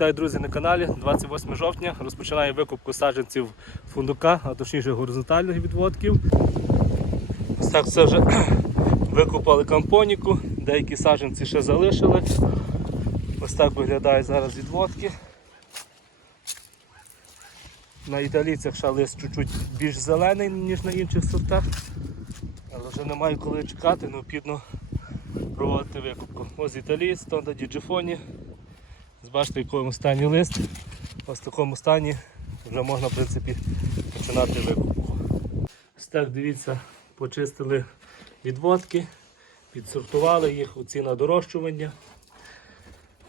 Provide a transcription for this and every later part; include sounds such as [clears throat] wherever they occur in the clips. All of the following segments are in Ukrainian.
Вітаю, друзі, на каналі. 28 жовтня розпочинаю викупку саджанців фундука, а точніше горизонтальних відводків. Ось так це вже [clears throat] викупали кампоніку, деякі саджанці ще залишили. Ось так виглядають зараз відводки. На італійцях ще лист чуть-чуть більш зелений, ніж на інших сортах. Але вже немає коли чекати, необхідно проводити викупку. Ось італієць, Тонда Діджифоні. Бачите, в якому стані лист. Ось в такому стані вже можна в принципі, починати викупку. Ось так, дивіться, почистили відводки, підсортували їх у ці на дорощування.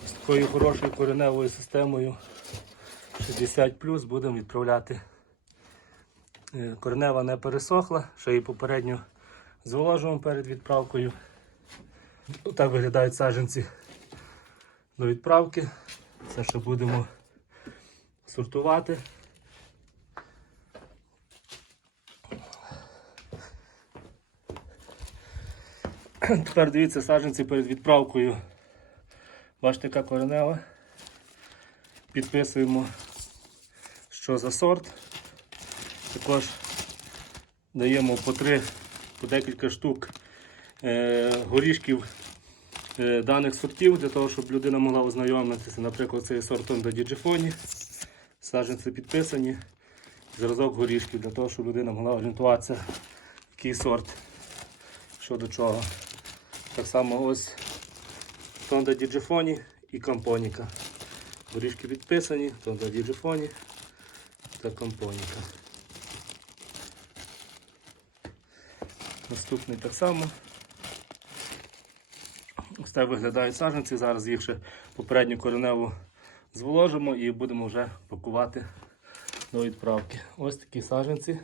З такою хорошою кореневою системою 60 будемо відправляти. Е, Коренева не пересохла, ще її попередньо зволожуємо перед відправкою. Отак виглядають саджанці до відправки. Це ще будемо сортувати. Тепер дивіться саджанці перед відправкою. Бачите, яка коренева. Підписуємо, що за сорт. Також даємо по три, по декілька штук е, горішків даних сортів, для того, щоб людина могла ознайомитися. Наприклад, цей сорт Тонда Діджифоні. Саджанці підписані. Зразок горішків, для того, щоб людина могла орієнтуватися, який сорт, що до чого. Так само ось Тонда Діджифоні і Кампоніка. Горішки підписані, Тонда Діджифоні та Кампоніка. Наступний так само. Ось так виглядають саджанці. Зараз їх ще попередню кореневу зволожимо і будемо вже пакувати до відправки. Ось такі саджанці.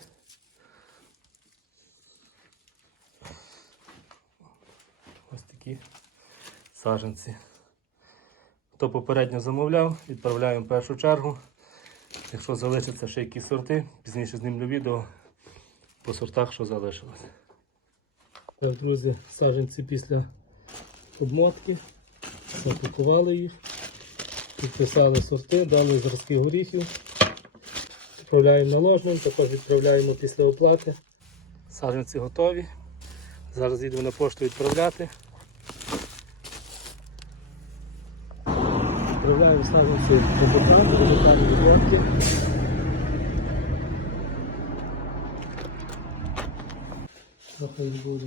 Ось такі саджанці. Хто попередньо замовляв, відправляємо в першу чергу. Якщо залишаться ще якісь сорти, пізніше знімлю відео по сортах, що залишилось. Так, друзі, саджанці після обмотки, запакували їх, підписали сорти, дали зразки горіхів, відправляємо наложним, також відправляємо після оплати. Саджанці готові. Зараз їдемо на пошту відправляти. Відправляємо саджанці до до бокам відводки. Трохи їх буде.